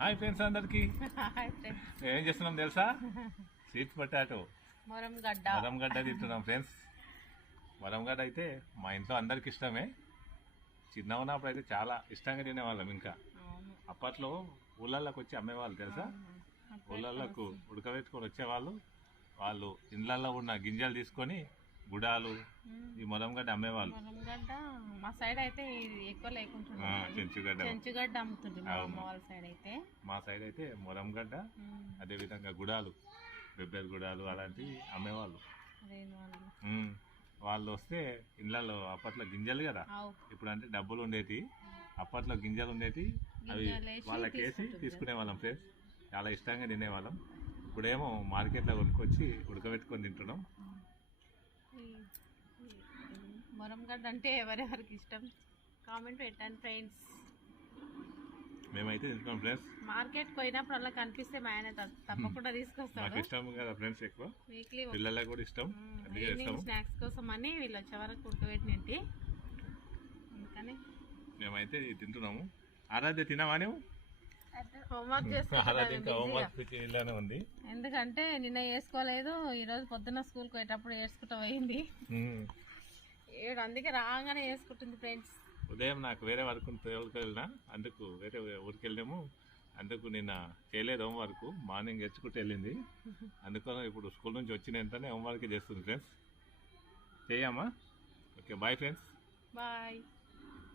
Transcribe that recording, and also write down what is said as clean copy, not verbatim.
Hi friends అందరికి ఏం చేస్తున్నాం తెలుసా? స్వీట్ పొటాటో మరంగడ్డ తింటున్నాం ఫ్రెండ్స్. మరంగడ్డ అయితే మా ఇంట్లో అందరికి ఇష్టమే. చిన్న ఉన్నప్పుడు అయితే చాలా ఇష్టంగా తినేవాళ్ళం. ఇంకా అప్పట్లో ఊళ్ళల్లోకి వచ్చి అమ్మేవాళ్ళు తెలుసా? ఊళ్ళల్లోకి ఉడకబెట్టుకొని వచ్చేవాళ్ళు. వాళ్ళు ఇండ్లల్లో ఉన్న గింజలు తీసుకొని గుడాలు ఈ మరంగడ్డ అమ్మేవాళ్ళు. మా సైడ్ అయితే ఎక్కువ లేకుండా చెంచుగడ్డ అమ్ముతుంది. మా సైడ్ అయితే మొరంగడ్డ, అదే విధంగా గుడాలు, బెబ్బేరు గుడాలు అలాంటివి అమ్మేవాళ్ళు. వాళ్ళు వస్తే ఇళ్ళల్లో అప్పట్లో గింజలు కదా, ఇప్పుడు అంటే డబ్బులు ఉండేటి, అప్పట్లో గింజలు ఉండేటి, అవి వాళ్ళకేసి తీసుకునే వాళ్ళం ఫ్రెండ్స్. చాలా ఇష్టంగా తినేవాళ్ళం. ఇప్పుడేమో మార్కెట్లో కొనుక్కొచ్చి ఉడకబెట్టుకొని తింటున్నాం. మొరంగడ్డ అంటే ఎవరెవరికి ఇష్టం కామెంట్ పెట్టండి ఫ్రెండ్స్. మేమైతే తింటున్నాం ఫ్రెండ్స్. మార్కెట్ పోయినప్పుడు అలా కనిపిస్తే మా ఆయన తప్పకుండా తీసుకొస్తాడు. ఇష్టం కదా ఫ్రెండ్స్, ఎక్కువ పిల్లలకు కూడా ఇష్టం. స్నాక్స్ కోసం అని వీళ్ళు వచ్చే వరకు ఉడకబెట్టినట్టు, అందుకని మేమైతే తింటున్నాము. ఆరాధ్య తినవా నువ్వు? హోంవర్క్ చేస్తానే ఉంది. ఎందుకంటే నిన్న వేసుకోలేదు, ఈ రోజు పొద్దున్న స్కూల్కి పోయేటప్పుడు వేసుకుంటా పోయింది. అందుకే రాగానే వేసుకుంటుంది ఫ్రెండ్స్. ఉదయం నాకు వేరే వర్క్ వెళ్ళినా, అందుకు వేరే ఊరికి వెళ్ళాము. అందుకు నిన్న చేయలేదు హోంవర్క్. మార్నింగ్ తెచ్చుకుంటూ వెళ్ళింది. అందుకని ఇప్పుడు స్కూల్ నుంచి వచ్చిన వెంటనే హోంవర్క్ చేస్తుంది ఫ్రెండ్స్. చేయమ్మా. Okay, bye friends. బాయ్.